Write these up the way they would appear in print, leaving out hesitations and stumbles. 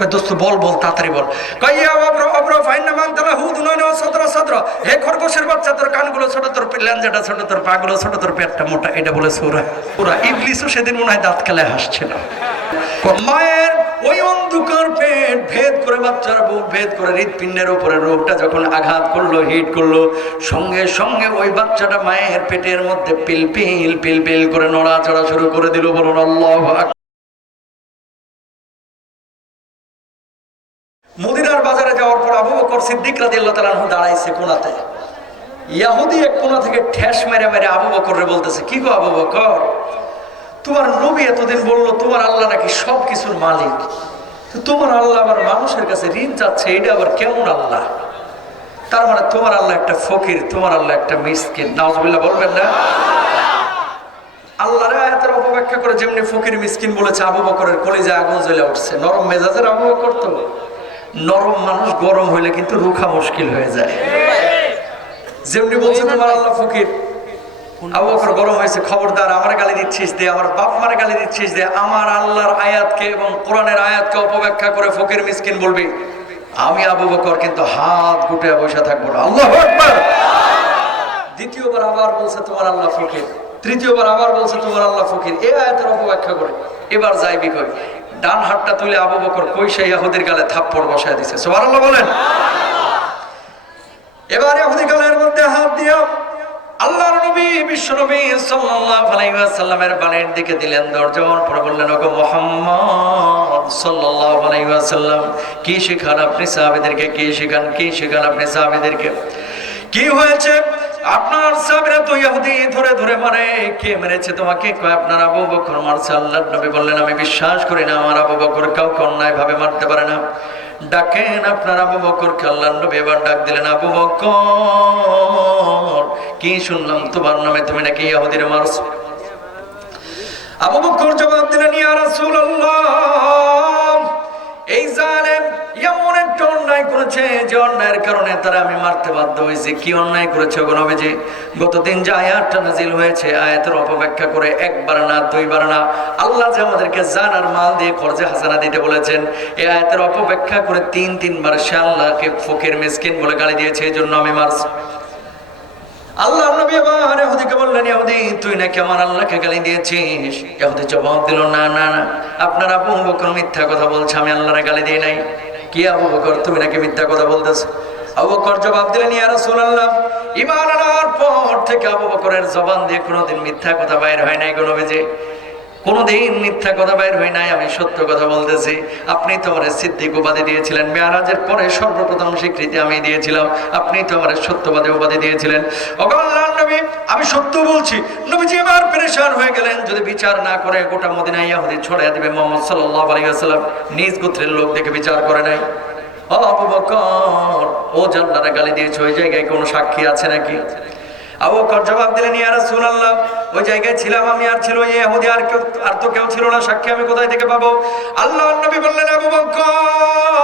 কই দোস্ত বল বল তাড়াতাড়ি বল। কই ইয়া আবরা আবরা ফাইন্না মান তালা হুদুনাইনা সাদরা সাদরা, হে খরগোশের বাচ্চা তোর কানগুলো ছোট, তোর লেঞ্জাটা ছোট, তোর পাগুলো ছোট, তোর পেটটা মোটা, এটা বলে সূরা। পুরা ইবলিসও সেদিন মনে হয় দাঁত খেলে হাসছিল। মায়ের ওই অন্ধকার পেট ভেদ করে বাচ্চার বুক ভেদ করে হৃৎপিণ্ডের উপরে রোগটা যখন আঘাত করলো, হিট করলো, সঙ্গে সঙ্গে ওই বাচ্চাটা মায়ের পেটের মধ্যে পিলপিল পিলপিল করে নড়াচড়া শুরু করে দিল। বলুন আল্লাহু আকবার। মদিনার বাজারে যাওয়ার পর আবু বকর সিদ্দিক রাদিয়াল্লাহু তাআলা আনহু দাঁড়াইছে কোণাতে। ইহুদি এক কোণা থেকে ঠেস মেরে মেরে আবু বকররে বলতেছে, কি গো আবু বকর, তোমার নবী এতদিন বললো তোমার আল্লাহ নাকি সব কিছুর মালিক, তো তোমার আল্লাহ আবার মানুষের কাছে ঋণ চাচ্ছে, এটা আবার কেমন আল্লাহ? তার মানে তোমার আল্লাহ একটা ফকির, তোমার আল্লাহ একটা মিসকিন। নাউজুবিল্লাহ বলবেন না? আল্লাহর আয়াতের অপব্যাখ্যা করে যেমনি ফকির মিসকিন বলেছে, আবু বকরের কলিজায় আগুন জ্বলে উঠছে। নরম মেজাজের আবু বকর তো, নরম মানুষ গরম হইলে কিন্তু রুখা মুশকিল হয়ে যায়। যেমনি বলছে তোমার আল্লাহ ফকির, আবু বকর গরম হয়েছে, খবরদার আমার গালি দিচ্ছিস দে, আমার বাপ মার গালি দিচ্ছিস দে, আমার আল্লাহর আয়াতকে এবং কোরআনের আয়াতকে অপব্যাখ্যা করে ফকির মিসকিন বলবি, আমি আবু বকর কিন্তু হাত গুটে বসে থাকবো না। আল্লাহু আকবার। দ্বিতীয়বার আবার বলছে তোমার আল্লাহ ফকির, তৃতীয়বার আবার বলছে তোমার আল্লাহ ফকির, এই আয়াতের অপব্যাখ্যা করে এবার যাইবি কই? ডান হাতটা তুলে আবু বকর কইসা ইহুদির গালে থাপ্পড় বসায় দিছে। সুবহানাল্লাহ বলেন। এবার ইহুদি গালের মধ্যে হাত দিয়া আল্লাহর নবী বিশ্ব নবী সাল্লাল্লাহু আলাইহি ওয়াসাল্লামের বাণীর দিকে দিলেন দরজার পরে বললেন, ওগো মুহাম্মদ সাল্লাল্লাহু আলাইহি ওয়াসাল্লাম, কি শিখান আপনি সাহাবীদেরকে, কি শিখান, কি শিখান আপনি সাহাবীদেরকে? কি হয়েছে? আপনার সাহাবীরা তো ইহুদি ধরে ধরে মারে। কে মেরেছে তোমাকে? কয় আপনার আবু বকর মারছে। আল্লাহর নবী বললেন, আমি বিশ্বাস করি না আমার আবু বকর কাউকে অন্যায় ভাবে মারতে পারে না। ডাকেন আপনার আবু বকরকে। আল্লাহর নবী এবার ডাক দিলেন, আবু বকর, কি শুনলাম তোমার নামে তুমি নাকি ইহুদিরে মারছো? আবু বকর জবাব দিলেন, ইয়া রাসূলুল্লাহ, এই জালেম এমন একটা অন্যায় করেছে যে অন্যায়ের কারণে তারা আমি মারতে বাধ্য হয়েছি। কি অন্যায় করেছে গো নবীজি? গতদিন যে আয়াতটা নাজিল হয়েছে, আয়াতের অপব্যাখ্যা করে একবার না দুইবার না, আল্লাহ যে আমাদেরকে জান আর মাল দিয়ে খরচে হাসানা দিতে বলেছেন, এই আয়াতের অপব্যাখ্যা করে তিনবার সে আল্লাহকে ফকির মিসকিন বলে গালি দিয়েছে, এই জন্য আমি মারছি। আল্লাহ নবী আবার ইহুদিকে বললেন, ইহুদি তুই নাকি আমার আল্লাহকে গালি দিয়েছিস? ইহুদি জবাব দিল, না না না, আপনার আবু বকর মিথ্যা কথা বলছে, আমি আল্লাহরে গালি দিই নাই। কি আবু বকর, তুমি নাকি মিথ্যা কথা বলতেছ? আবু বকর জবাব দিলেন, ইয়া রাসূলুল্লাহ, ঈমান আনার পর থেকে আবু বকরের জবান দিয়ে কোনোদিন মিথ্যা কথা বাইর হয় নাই গো নবীজি, কোনোদিন মিথ্যা কথা বাইর হয় নাই, আমি সত্য কথা বলতেছি। আপনি তো আমার সিদ্দিক উপাধি দিয়েছিলেন, মেরাজের পরে সর্বপ্রথম স্বীকৃতি আমি দিয়েছিলাম, আপনি তো আমার সত্যবাদী উপাধি দিয়েছিলেন। ওগো আল্লাহর নবী, আমি সত্য বলছি। নবীজি এবার পেরেশান হয়ে গেলেন, যদি বিচার না করে গোটা মদিনা ইহুদি ছড়িয়ে দিবে। মুহাম্মদ সাল্লাল্লাহু আলাইহি ওয়াসাল্লাম নিজ গোত্রের লোক দেখে বিচার করে নাই। ও আবু বকর, ও জান্নারে গালি দিয়েছে, ওই জায়গায় কোনো সাক্ষী আছে নাকি? আবু বকর জবাব দিলেন, ইয়া রাসূলুল্লাহ, ওই জায়গায় ছিলাম আমি, আর ছিল এই ইহুদি, আর তো কেউ ছিল না, সাক্ষী আমি কোথায় থেকে পাবো? আল্লাহর নবী বললেন, আবু বকর,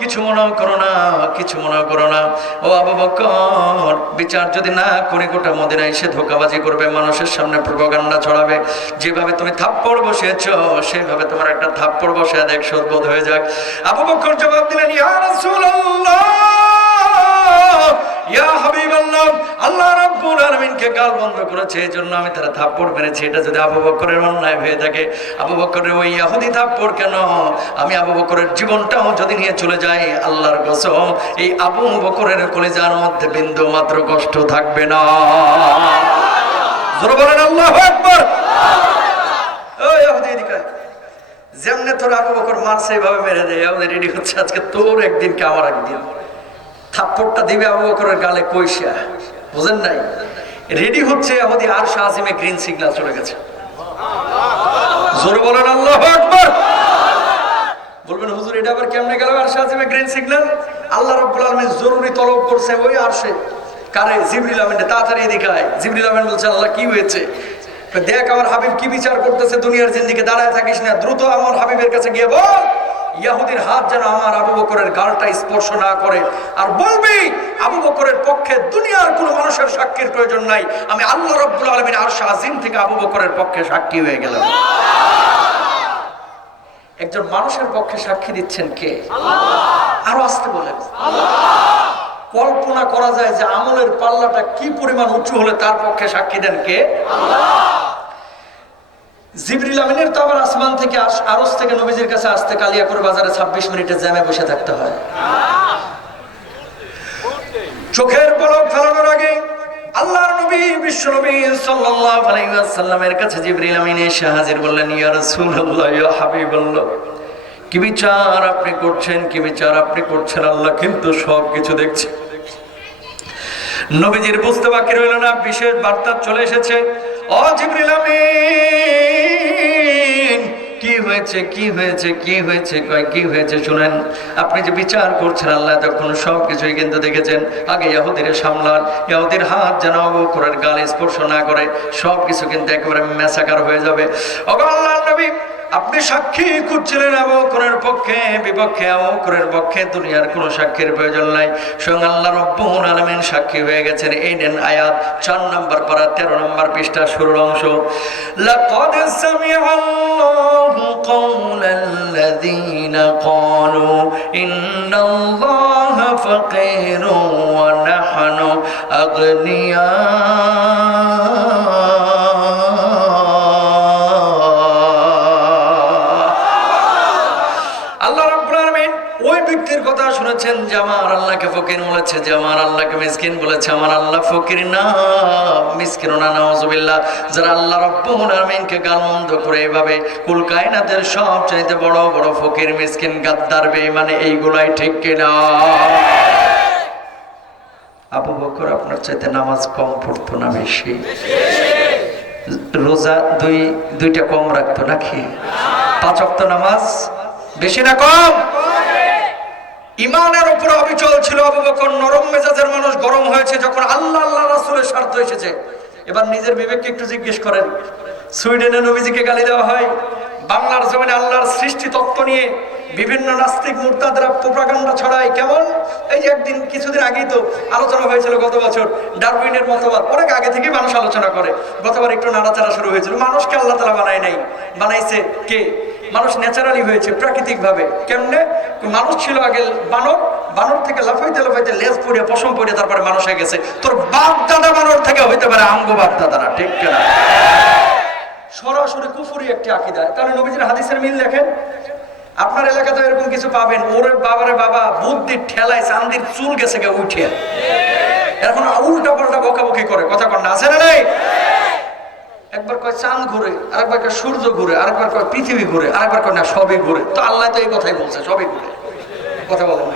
কিছু মনে করো না, কিছু মনে করো না। ও আবু বকর, বিচার যদি না করে গোটা মদিনায় এসে ধোঁকাবাজি করবে, মানুষের সামনে প্রোপাগান্ডা ছড়াবে। যেভাবে তুমি থাপ্পড় বসিয়েছো সেভাবে তোমার একটা থাপ্পড় বসে দেখ শোধবোধ হয়ে যাক। আবু বকর জবাব দিলেন, ইয়া রাসূলুল্লাহ, ইয়া হাবিবাল্লাহ, আল্লাহ রাব্বুল আলামিনকে গাল বন্ধ করেছে, এজন্য আমি তারা থাপ্পড় মেরেছি। এটা যদি আবু বকরের অন্যায় হয়ে থাকে, আবু বকরের ওই ইহুদি থাপ্পড় কেন, আমি আবু বকরের জীবনটাও যদি নিয়ে চলে যাই, আল্লাহর কসম, এই আবু বকরের কলিজার মধ্যে বিন্দু মাত্র কষ্ট থাকবে না। জোরে বলেন আল্লাহু আকবার। ওই ইহুদি এদিকে যেমনে তোর আবু বকর মারছে এভাবে মেরে দেয়, আমাদের রেডি হচ্ছে আজকে তোর একদিন কে আমার একদিন। থাপ্পড়টা দিবে আবু বকরের গালে কইসা, বুঝেন নাই? রেডি হচ্ছে ইহুদি, আর শাহজিমে গ্রিন সিগন্যাল চলে গেছে। জোরে বলেন আল্লাহু আকবার। বলবেন হুজুর এটা আবার কেমনে গেল আর শাহজিমে গ্রিন সিগন্যাল? আল্লাহ রাব্বুল আলামিন জরুরি তলব করছে ওই আরশে, কারে? জিবরিল আমিনকে, তাড়াতাড়ি এদিকে আয়। জিবরিল আমিন বলছে, আল্লাহ কি হয়েছে? দেখ আমার হাবিব কি বিচার করতেছে, দুনিয়ার জিন্দিকে দাঁড়ায় থাকিস না, দ্রুত আমার হাবিবের কাছে গিয়ে বল ইহুদির হাত যেন আমার আবু বকরের গালটা স্পর্শ না করে, আর বলবি আবু বকরের পক্ষে দুনিয়ার কোনো মানুষের সাক্ষীর প্রয়োজন নাই, আমি আল্লাহ রাব্বুল আলামিন আরশ আজিম থেকে আবু বকরের পক্ষে সাক্ষী হয়ে গেলাম। একজন মানুষের পক্ষে সাক্ষী দিচ্ছেন কে? আল্লাহ। আরো আসতে বলেন আল্লাহ। কল্পনা করা যায় যে আমলের পাল্লাটা কি পরিমাণ উঁচু হলে তার পক্ষে সাক্ষী দেন কে? আল্লাহ। জিবরিল আমিনের তো আবার আসমান থেকে আরশ থেকে নবীজির কাছে আসতে কালিয়াকৈর বাজারে 26 মিনিটের জ্যামে বসে থাকতে হয়। চোখের পলক ফেলানোর আগে আল্লাহর নবী বিশ্ব নবী সাল্লাল্লাহু আলাইহি ওয়াসাল্লামের কাছে জিবরিল আমিন এসে হাজির বললেন, ইয়া রাসূলুল্লাহ, ইয়া হাবিবাল্লাহ, কি বিচার আপনি করছেন, কি বিচার আপনি করছেন? আল্লাহ কিন্তু সবকিছু দেখছে। নবীজির বুঝতে বাকি রইল না, বিশেষ বার্তা চলে এসেছে। ও জিবরিল আমিন, কি হয়েছে, কি হয়েছে, কি হয়েছে? কয় কি হয়েছে শুনেন। আপনি যে বিচার করছেন আল্লাহ তখন সবকিছুই কিন্তু দেখেছেন। আগে ইহুদির সামলান, ইহুদির হাত যেন আবু বকরের গালে স্পর্শ না করে, সবকিছু কিন্তু একেবারে মেসাকার হয়ে যাবে। ও আল্লাহর নবী, আপনি সাক্ষী খুঁজছিলেন আবু বকরের পক্ষে, বিপক্ষে, আবু বকরের পক্ষে দুনিয়ার কোনো সাক্ষীর প্রয়োজন নাই, স্বয়ং আল্লাহ রাব্বুল আলামিন সাক্ষী হয়ে গেছেন। এই নেন আয়াত 4 নম্বর পারা 13 নম্বর পৃষ্ঠা শুরুর অংশ। লাকাদ সামিআল্লাহু কাওলাল্লাযীনা ক্বালু ইন্নাল্লাহা ফাকীরুন ওয়া নাহনু আগনিয়া। কথা শুনেছেন যে আমার আল্লাহকে ফকির বলেছে, যে আমার আল্লাহকে মিসকিন বলেছে। আমার আল্লাহ ফকির না, মিসকিন না, নাউজুবিল্লাহ। যারা আল্লাহ রাব্বুল আলামিনকে গালমন্দ করে এভাবে কুল কায়নাতের সবচাইতে বড় বড় ফকির, মিসকিন, গাদ্দার, বেঈমান, এইগুলাই ঠিক কিনা? আবু বকর আপনার চাইতে নামাজ কম পড়তো না বেশি? রোজা দুইটা কম রাখতো নাকি? 5 ওয়াক্ত নামাজ বেশি না কম? ইমানের উপরে অবিচল ছিল আবু বকর। নরম মেজাজের মানুষ গরম হয়েছে যখন আল্লাহ আল্লাহ রাসূলের স্বার্থ এসেছে। এবার নিজের বিবেককে একটু জিজ্ঞেস করেন। সুইডেনে নবীজিকে গালি দেওয়া হয়, বাংলার জমিনে আল্লাহর সৃষ্টি তত্ত্ব নিয়ে বিভিন্ন নাস্তিক মুরতাদরা প্রোপাগান্ডা ছড়ায়। কেমন? এই যে একদিন কিছুদিন আগেই তো আলোচনা হয়েছিল, গত বছর ডারউইনের মতবাদ, অনেক আগে থেকে মানুষ আলোচনা করে। গতবার একটু নাড়াচাড়া শুরু হয়েছিল। মানুষকে আল্লাহ তাআলা বানায় নাই, বানাইছে কে? মানুষ ন্যাচারালি হয়েছে, প্রাকৃতিক ভাবে। কেমনে? মানুষ ছিল আগে বানর, বানর থেকে লাফাইতে লাফাইতে লেজ পড়িয়ে পশম পড়িয়ে তারপরে মানুষ হয়ে গেছে। তোর বাপ দাদা বানর থেকে হইতে পারে, আমগো বাপ দাদারা, ঠিক কিনা? সরাসরি কুফরি একটি আকীদা। তাহলে নবীজির হাদিসের মিল দেখেন। আপনার এলাকাতে এরকম কিছু পাবেন, ওরে বাবারে বাবা, বুদ্ধির ঠেলায় চান্দির চুল গেছে গে উঠে, এখন উল্টা পাল্টা বকাবকি করে, কথা কন না, আছে না নাই? একবার কয় চাঁদ ঘুরে, আরেকবার কয় সূর্য ঘুরে, আরেকবার কয় পৃথিবী ঘুরে, আরেকবার কয় না সবই ঘুরে। তো আল্লাহ তো এই কথাই বলছে, সবই ঘুরে, কথা বলেন না?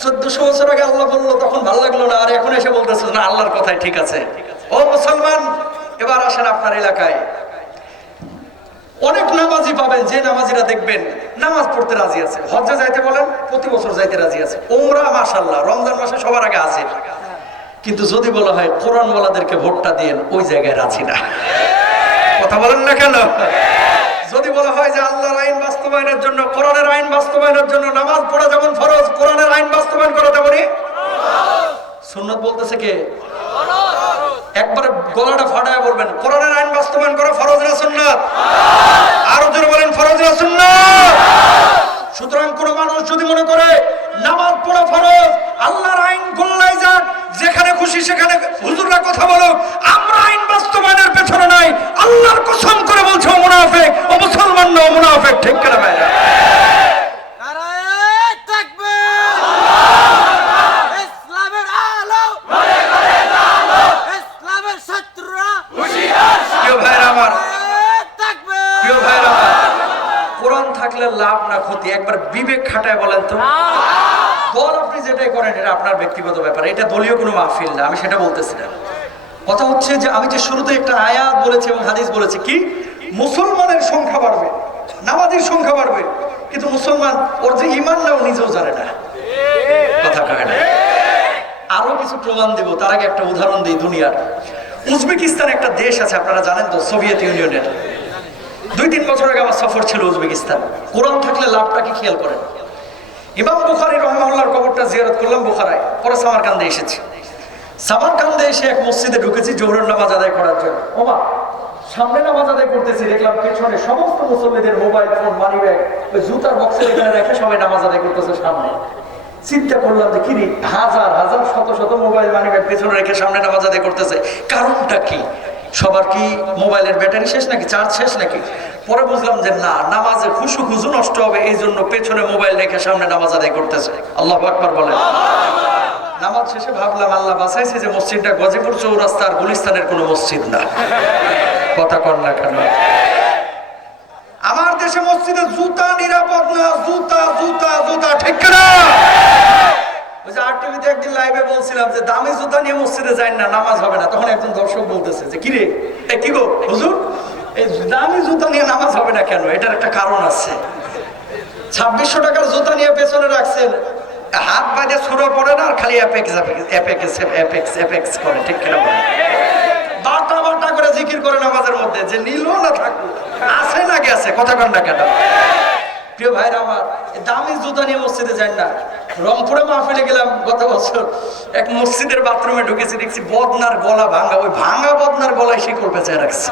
1400 বছর আগে আল্লাহ বললো, তখন ভালো লাগলো না, আর এখন এসে বলতেছে না আল্লাহর কথাই ঠিক আছে। ও মুসলমান, এবার আসেন আপনার এলাকায় অনেক নামাজি পাবেন, যে নামাজিরা দেখবেন নামাজ পড়তে রাজি আছে, হজ্জে যাইতে বলেন প্রতি বছর যাইতে রাজি আছে, ওমরা মাশাআল্লাহ রমজান মাসে সবার আগে হাজির। কিন্তু যদি বলা হয় কোরআন ওয়ালাদেরকে ভোটটা দিয়েন, ওই জায়গায় রাজি না, কথা বলেন না কেন? যদি বলা হয় যে আল্লাহর আইন বাস্তবায়নের জন্য, কোরআনের আইন বাস্তবায়নের জন্য নামাজ পড়া যেমন ফরজ, কোরআনের আইন বাস্তবায়ন করা তেমনই সুন্নাত। বলতেছে কে? একবার গলাটা ফাটায় বলবেন, কোরআনের আইন বাস্তবায়ন করা ফরজ না সুন্নাত? আরো জোরে বলেন, ফরজ না সুন্নাত? সুতরাং কোন মানুষ যদি মনে করে নামাজ পড়া ফরজ, আল্লাহর আইন গোল্লায় যাক, যেখানে খুশি সেখানে হুজুররা কথা বলো, আমরা আইন বাস্তবায়নের পেছনে নাই, আল্লাহর কসম করে বলছে ও মুনাফিক, ও মুসলমান না, ও মুনাফিক, ঠিক কিনা ভাইরা? লাভ না ক্ষতি, একবার বিবেক খাটায় বলেন তো। দল আপনি যেটাই করেন এটা আপনার ব্যক্তিগত ব্যাপার, এটা দলীয় কোনো মাহফিল না, আমি সেটা বলতেছি না। কথা হচ্ছে যে আমি যে শুরুতে একটা আয়াত বলেছি এবং হাদিস বলেছি, কি মুসলমানের সংখ্যা বাড়বে, নামাজের সংখ্যা বাড়বে, কিন্তু মুসলমান ওর যে ঈমান না ও নিজেও জানে না, কথা কয় না। আরো কিছু প্রমাণ দেব, তার আগে একটা উদাহরণ দিই। দুনিয়ার উজবেকিস্তান একটা দেশ আছে, আপনারা জানেন তো, সোভিয়েত ইউনিয়নের। 2-3 বছর আগে আমার সফর ছিল উজবেকিস্তান। কোরআন থাকলে লাভটা কি খেয়াল করেন। ইমাম বুখারী রাহিমাহুল্লাহর কবরটা জিয়ারত করলাম বুখারায়, পরে সামারকান্দে এসেছি। সামারকান্দে এসে এক মসজিদে ঢুকেছি জোহরের নামাজ আদায় করার জন্য। ওমা সামনে নামাজ আদায় করতেছি, দেখলাম পেছনে সমস্ত মুসল্লিদের মোবাইল ফোন, মানি ব্যাগ ওই জুতার বক্সের এখানে রেখে সবাই নামাজ আদায় করতেছে সামনে। চিন্তা করলাম যে কি হাজার হাজার শত শত মোবাইল মানি ব্যাগ পেছনে রেখে সামনে নামাজ আদায় করতেছে, কারণটা কি? সবার কি মোবাইলের ব্যাটারি শেষ নাকি, চার্জ শেষ নাকি? পরে বুঝলাম যে না, নামাজে খুশু নষ্ট হবে, এই জন্য পেছনে মোবাইল রেখে সামনে নামাজ আদায় করতেছে। আল্লাহু আকবার বলেন। নামাজ শেষে ভাবলাম আল্লাহ বাঁচাইছে যে মসজিদটা গাজীপুর চৌরাস্তা আর গুলিস্তানের কোনো মসজিদ না। কথা কর না কেন? আমার দেশে মসজিদে জুতা নিরাপদ না, জুতা জুতা জুতা, ঠিক না? ওই যে আরটিভিতে একদিন লাইভে বলছিলাম যে দামি জুতা নিয়ে মসজিদে যাই না, নামাজ হবে না। তখন একজন দর্শক বলতেছে যে কিরে কি গো হুজুর, এই দামি জুতা নিয়ে নামাজ হবে না কেন? এটার একটা কারণ আছে। 2600 টাকার জুতা নিয়ে পেছনে রাখছেন, হাত বাজে ছুড়ে পড়ে না, আর খালি অ্যাপেক্স করে, ঠিক কিনা? বাটা বাটা করে জিকির করে নামাজের মধ্যে, যে নিল না থাকলো, আছে না গেছে। কথা কন না কেন? প্রিয় ভাইরা আমার, দামি জুতা নিয়ে মসজিদে যাই না। রংপুরে মাহফিলে গেলাম গত বছর, এক মসজিদের বাথরুমে ঢুকেছি, দেখছি বদনার গলা ভাঙা, ওই ভাঙা বদনার গলায় শিকল পেঁচায় রাখছে।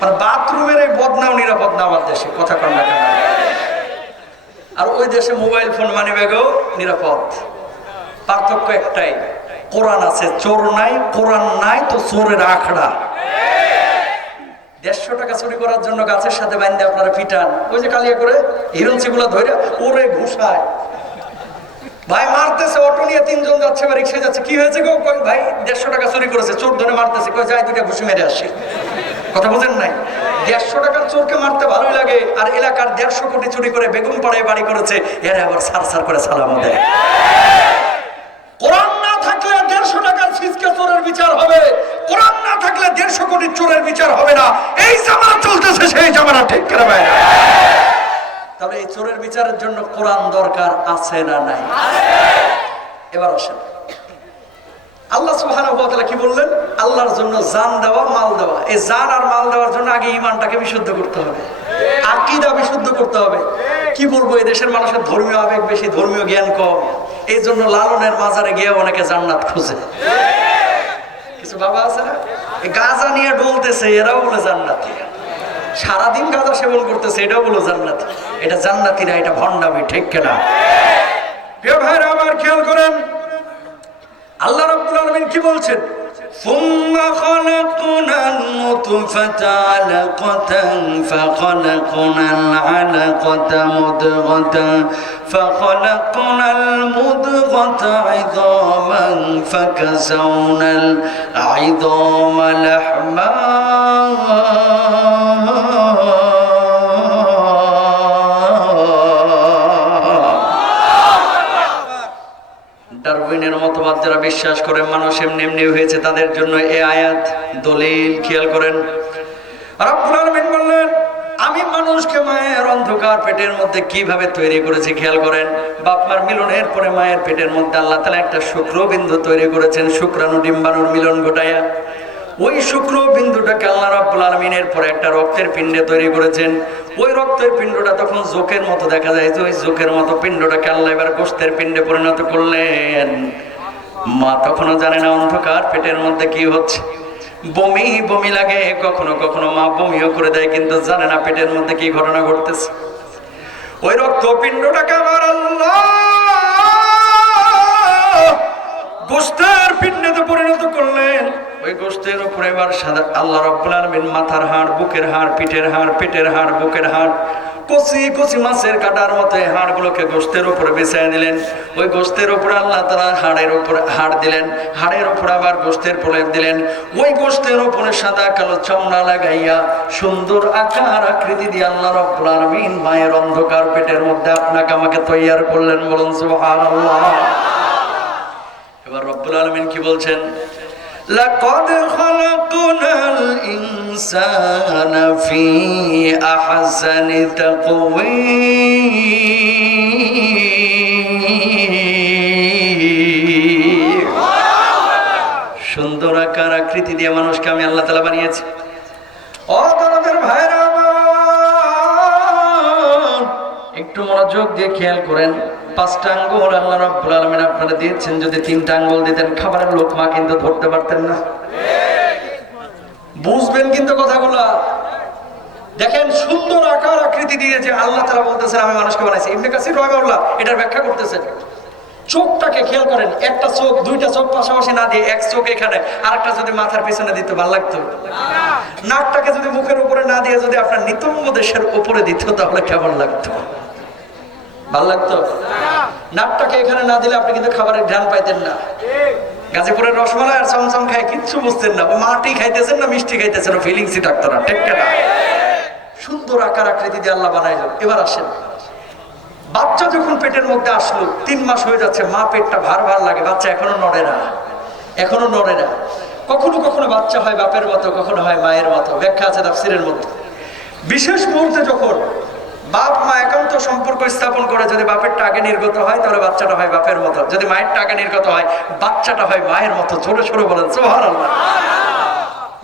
মানে বাথরুমের এই বদনাও নিরাপদ না আমার দেশে। কথা কন না কেন? আর ওই দেশে মোবাইল ফোন, মানি ব্যাগও নিরাপদ। পার্থক্য একটাই, কোরআন আছে, চোর নাই। কোরআন নাই তো চোরের আখড়া। 150 টাকা চুরি করার জন্য গাছের সাথে বাইন্ধে আপনারা পিটান, ওই যে কালিয়া করে হিরঞ্চি গুলা ধরে ওরে ঘুষায়। ভাই মারতেছে, অটো নিয়ে 3 জন যাচ্ছে বা রিক্সায় যাচ্ছে, কি হয়েছে গো? ভাই 150 টাকা চুরি করেছে, চোর ধরে মারতেছে, কই যাই 2টা ঘুষি মেরে আসি। কথা বুঝেন নাই? 150 টাকার চোরকে মারতে ভালোই লাগে, আর এলাকার 150 কোটি চুরি করে বেগুন পাড়ায় বাড়ি করেছে, এরা আবার সার করে সালাম দেয়। কোরআন না থাকলে 150 টাকার ছিচকে চোরের বিচার হবে, কোরআন না থাকলে 150 কোটি চোরের বিচার হবে না। এই জামানা চলতেছে, সেই জামানা, ঠিক করে ভাই। তবে এই চোরের বিচারের জন্য কোরআন দরকার আছে না নাই? এবার আসেন, আল্লাহ সুবহানাহু ওয়া তাআলা কি বললেন? আল্লাহর জন্য জান দেওয়া, মাল দেওয়া। এই জান আর মাল দেওয়ার জন্য আগে ঈমানটাকে বিশুদ্ধ করতে হবে, আকীদা বিশুদ্ধ করতে হবে। কি বলবো, এই দেশের মানুষের ধর্মীয় আবেগ বেশি, ধর্মীয় জ্ঞান কম। এই জন্য লালনের মাজারে গিয়ে অনেকে জান্নাত খুঁজে। কিছু বাবা আছে না, এই গাঁজা নিয়ে ডলতেছে, এরাও বলে জান্নাতি। সারাদিন গাঁজা সেবন করতেছে, এটাও বলে জান্নাতি। এটা জান্নাতি না, এটা ভণ্ডামি, ঠিক কিনা? প্রিয় ভাইরা আমার, খেয়াল করেন আল্লাহ রাব্বুল আলামিন কি বলছেন? সুম্মা খালাকনাল নুতফাতা আলাকাতান ফাখালাকনাল আলাকাতা মুদগাতান ফাখালাকনাল মুদগাতা ইযামান ফাকাসাওনাল ইযামা লাহমা ডারউইনের মতবাদ যারা বিশ্বাস করে মানুষ এমনি এমনি হয়েছে, তাদের জন্য এই আয়াত দলিল। খেয়াল করেন, রব্বুল আলামিন বললেন আমি মানুষকে মায়ের অন্ধকার পেটের মধ্যে কিভাবে তৈরি করেছি। খেয়াল করেন, বাপ মার মিলনের পরে মায়ের পেটের মধ্যে আল্লাহ তাআলা একটা শুক্রবিন্দু তৈরি করেছেন, শুক্রাণু ডিম্বাণুর মিলন ঘটায়া। ওই শুক্রবিন্দুটাকে আল্লাহ রাব্বুল আলামিনের পরে একটা রক্তের পিণ্ডে তৈরি করেছেন। ওই রক্তের পিণ্ডটা তখন জোকের মতো দেখা যায়, যে ওই জোকের মতো পিণ্ডটাকে আল্লাহ এবার গোশতের পিণ্ডে পরিণত করলেন। মা তখনও জানে না অন্ধকার পেটের মধ্যে কি হচ্ছে, বমি বমি লাগে, কখনো কখনো মা বমিও করে দেয়, কিন্তু জানে না পেটের মধ্যে কি ঘটনা ঘটতেছে। ওই রক্তপিণ্ডটাকে আবার আল্লাহ গোশতের পিণ্ডে পরিণত করলেন। ওই গোশতের উপরে এবার সাদা আল্লাহ রাব্বুল আলামিন মাথার হাড়, বুকের হাড়, পিঠের হাড়, পেটের হাড়, বুকের হাড়, কচি কচি মাছের কাটার মতো হাড়গুলোকে গোশতের উপরে বিছায় দিলেন। ওই গোশতের উপরে আল্লাহ তাআলা হাড়ের উপরে হাড় দিলেন, হাড়ের উপরে আবার গোশতের প্রলেপ দিলেন। ওই গোশতের উপরে সাদা কালো চামড়া লাগাইয়া সুন্দর আকার আকৃতি দিয়ে আল্লাহ রাব্বুল আলামিন মায়ের অন্ধকার পেটের মধ্যে আপনাকে আমাকে তৈয়ার করলেন। বলুন সুবহানাল্লাহ। এবার রব্বুল আলামিন কি বলছেন? লাকাদ খালাকনাল ইনসানা ফি আহসানি তাকওয়ীম। সুন্দর আকার আকৃতি দিয়ে মানুষকে আমি আল্লাহ তাআলা বানিয়েছি। ও দরদের ভাইরা আমার, একটু মনোযোগ দিয়ে খেয়াল করেন। 5টা আঙ্গুল আল্লাহ রাব্বুল আলামিন আপনারা দিয়েছেন, যদি 3টা আঙ্গুল দিতেন খাবারের লোকমা কিন্তু ধরতে পারতেন না। বুঝবেন কিন্তু কথাগুলা। দেখেন সুন্দর আকার আকৃতি দিয়ে যে আল্লাহ তাআলা বলতেছেন আমি মানুষকে বানাইছি। ইবনে কাসির রাহিমাহুল্লাহ এটার ব্যাখ্যা করতেছেন। চোখটাকে খেয়াল করেন, একটা চোখ দুইটা চোখ পাশাপাশি না দিয়ে এক চোখ এখানে আরেকটা যদি মাথার পিছনে দিতে ভালো লাগতো? নাকটাকে যদি মুখের উপরে না দিয়ে যদি আপনার নিতম্ব দেশের উপরে দিত তাহলে কেমন লাগতো? ভালো লাগতো? নাকটাকে এখানে না দিলে আপনি কিন্তু খাবারের ঘ্রাণ পাইতেন না। গাজীপুরের রসমালাই আর চমচম খায় কিচ্ছু বুঝতেন না, ও মাটি খাইতেছেন না মিষ্টি খাইতেছেন, ও ফিলিংসই থাকতো না। ঠিক না? সুন্দর আকার আকৃতি দিয়ে আল্লাহ বানাইলো। এবার আসেন, বাচ্চা যখন পেটের মধ্যে আসলো 3 মাস হয়ে যাচ্ছে, মা পেটটা ভার ভার লাগে, বাচ্চা এখনো নড়ে না, এখনো নড়ে না। কখনো কখনো বাচ্চা হয় বাপের মতো, কখনো হয় মায়ের মতো, ব্যাখ্যা আছে তাফসীরের মধ্যে। বিশেষ মুহূর্তে যখন বাপ মা একান্ত সম্পর্ক স্থাপন করে, যদি বাপেরটা আগে নির্গত হয় তাহলে বাচ্চাটা হয় বাপের মতো, যদি মায়েরটা আগে নির্গত হয় বাচ্চাটা হয় মায়ের মতো। ছোট ছোট বলেন সুবহানাল্লাহ।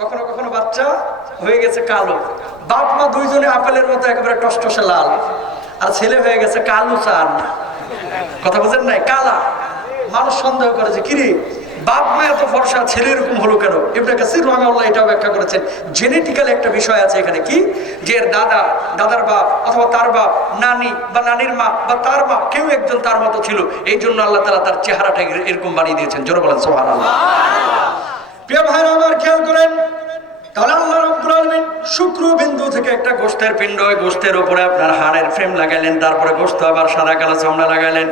কখনো কখনো বাচ্চা হয়ে গেছে কালো, বাপ মা দুইজনে আপেলের মতো একেবারে টসটসে লাল, আর ছেলে হয়ে গেছে কালো চাঁদ। কথা বুঝেন নাই? কালা। মানুষ সন্দেহ করে যে কিরে বাপ মা এত ফর্সা, ছেলে এরকম হলো কেন? ইবনে কাসির রাহিমাহুল্লাহ এটাও ব্যাখ্যা করেছেন, জেনেটিক্যাল একটা বিষয় আছে এখানে। কি? যে এর দাদা, দাদার বাপ অথবা তার বাপ, নানি বা নানির মা বা তার মা কেউ একজন তার মতো ছিল, এই জন্য আল্লাহ তাআলা তার চেহারাটা এরকম বানিয়ে দিয়েছেন। জোরে বলেন সুবহানাল্লাহ। প্রিয় ভাইরা আমার খেয়াল করেন, তাহলে আল্লাহ রাব্বুল আলামিন শুক্রবিন্দু থেকে একটা গোশতের পিণ্ড, ওই গোশতের উপরে আপনার হাড়ের ফ্রেম লাগাইলেন, তারপরে গোশত আবার সাদা কালো চামড়া লাগাইলেন।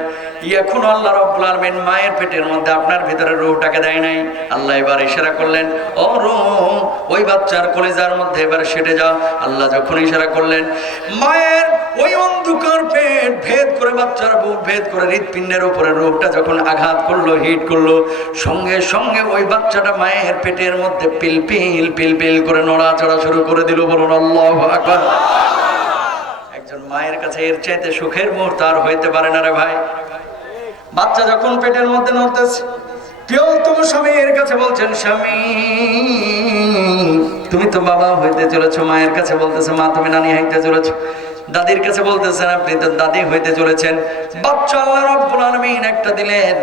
এখন আল্লাহ রাব্বুল আলামিন মায়ের পেটের মধ্যে আপনার ভিতরে রূহটাকে দেয় নাই। আল্লাহ এবার ইশারা করলেন, ও রূহ ওই বাচ্চার কলিজার মধ্যে এবার সেটে যা। আল্লাহ যখন ইশারা করলেন, মায়ের ওই অন্ধকার পেট ভেদ করে, বাচ্চার বুক ভেদ করে হৃৎপিণ্ডের উপরে রূহটা যখন আঘাত করলো, হিট করলো, সঙ্গে সঙ্গে ওই বাচ্চাটা মায়ের পেটের মধ্যে পিলপিল পিলপিল করে নড়াচড়া শুরু করে দিল। বলুন আল্লাহু আকবার। একজন মায়ের কাছে এর চাইতে সুখের মুহূর্ত আর হইতে পারে না রে ভাই। বাচ্চা যখন পেটের মধ্যে নড়তেছে, প্রিয়তম স্বামীর কাছে বলছেন, স্বামী তুমি তো বাবা হইতে চলেছো। মায়ের কাছে বলতেছে, মা তুমি নানি হইতে চলেছো। দাদির কাছে বলতেছেন, আপনি তো দাদি হইতে চলেছেন। বাচ্চা আল্লাহ রাব্বুল আলামিন একটা দিলেন,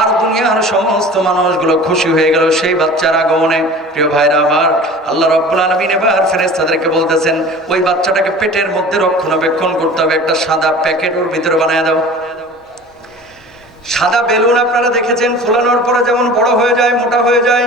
আর দুনিয়ার সমস্ত মানুষগুলো খুশি হয়ে গেল সেই বাচ্চার আগমনে। প্রিয় ভাইরা আমার, আল্লাহ রাব্বুল আলামিন এবার ফেরেশতাদেরকে বলতেছেন, ওই বাচ্চাটাকে পেটের মধ্যে রক্ষণাবেক্ষণ করতে হবে, একটা সাদা প্যাকেট ওর ভিতরে বানায় দাও। সাদা বেলুন আপনারা দেখেছেন, ফোলানোর পরে যেমন বড় হয়ে যায়, মোটা হয়ে যায়।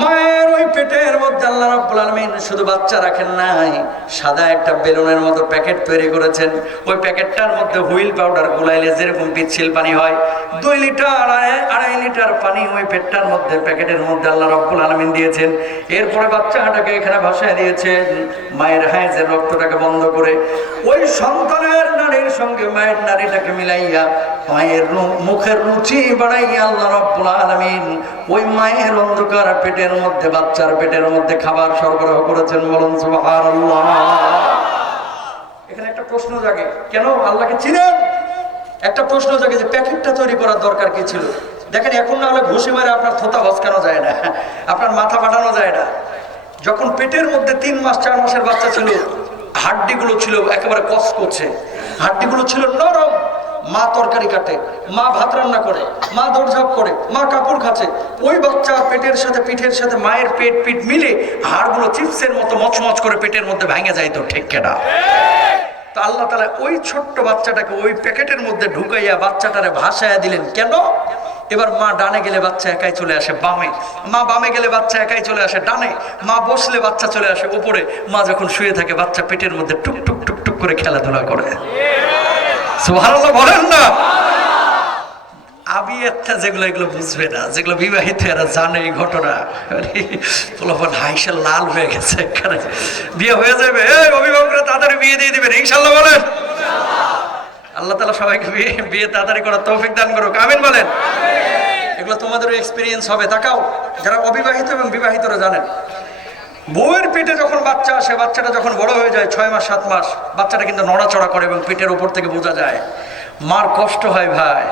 মায়ের ওই পেটের মধ্যে আল্লাহ রাব্বুল আলামিন শুধু বাচ্চা রাখেন নাই, সাদা একটা বেলুনের মতো প্যাকেট তৈরি করেছেন। ওই প্যাকেটটার মধ্যে হুইল পাউডার গুলাইলে যেরকম পিচ্ছিল পানি হয়, 2 লিটার আড়াই লিটার পানি ওই পেটটার মধ্যে, প্যাকেটের মধ্যে আল্লাহ রাব্বুল আলামিন দিয়েছেন। এরপরে বাচ্চাটাকে এখানে ভাসায় দিয়েছেন, মায়ের হায়েজের রক্তটাকে বন্ধ করে ওই সন্তানের নারীর সঙ্গে মায়ের নারীটাকে মিলাইয়া মায়ের মুখের রুচি বাড়াইয়া আল্লাহ রাব্বুল আলামিন ওই মায়ের অন্ধকার পেটের মধ্যে, বাচ্চার পেটের মধ্যে খাবার সরবরাহ করেছেন। বলুন সুবহানাল্লাহ। এখানে একটা প্রশ্ন জাগে, কেন আল্লাহকে চিনেন? একটা প্রশ্ন জাগে যে প্যাকেটটা তৈরি করার দরকার কি ছিল? দেখেন, এখন না হলে ঘুষি মারে আপনার থোতা ভস্কানো যায় না, আপনার মাথা ফাটানো যায় না। যখন পেটের মধ্যে 3 মাস 4 মাসের বাচ্চা ছিল, হাড্ডিগুলো ছিল একেবারে কচকচে, হাড্ডিগুলো ছিল নরম। মা তরকারি কাটে, মা ভাত রান্না করে, মা দৌড়ঝাঁপ করে, মা কাপড় খাচ্ছে, ওই বাচ্চা পেটের সাথে পিঠের সাথে মায়ের পিঠ মিলে হাড়গুলো চিপসের মতো মচমচ করে পেটের মধ্যে ভেঙে যায়। তো ঠিক কেনা? তো আল্লাহ তাআলা ওই ছোট্ট বাচ্চাটাকে ওই প্যাকেটের মধ্যে ঢুকাইয়া বাচ্চাটারে ভাসায়া দিলেন। কেন? এবার মা ডানে গেলে বাচ্চা একাই চলে আসে বামে, মা বামে গেলে বাচ্চা একাই চলে আসে ডানে, মা বসলে বাচ্চা চলে আসে উপরে, মা যখন শুয়ে থাকে বাচ্চা পেটের মধ্যে টুক টুক টুক টুক করে খেলাধুলা করে। সুবহানাল্লাহ বলেন না? আবিয়াতটা যেগুলো, এগুলো বুঝবে না, যেগুলো বিবাহিত এরা জানে এই ঘটনা। পোলাপান হাইসা লাল হয়ে গেছে, এখানে বিয়ে হয়ে যাবে, অভিভাবকরা তাড়াতাড়ি বিয়ে দিয়ে দিবেন ইনশাআল্লাহ বলেন। আল্লাহ তাআলা সবাইকে বিয়ে তাড়াতাড়ি করার তৌফিক দান করুক, আমিন বলেন। এগুলো তোমাদেরও এক্সপিরিয়েন্স হবে। তাকাও, যারা অবিবাহিত এবং বিবাহিতরা জানেন, বউয়ের পেটে যখন বাচ্চা আসে, বাচ্চাটা যখন বড় হয়ে যায় 6 মাস 7 মাস, বাচ্চাটা কিন্তু নড়াচড়া করে এবং পেটের উপর থেকে বোঝা যায়। মার কষ্ট হয় ভাই,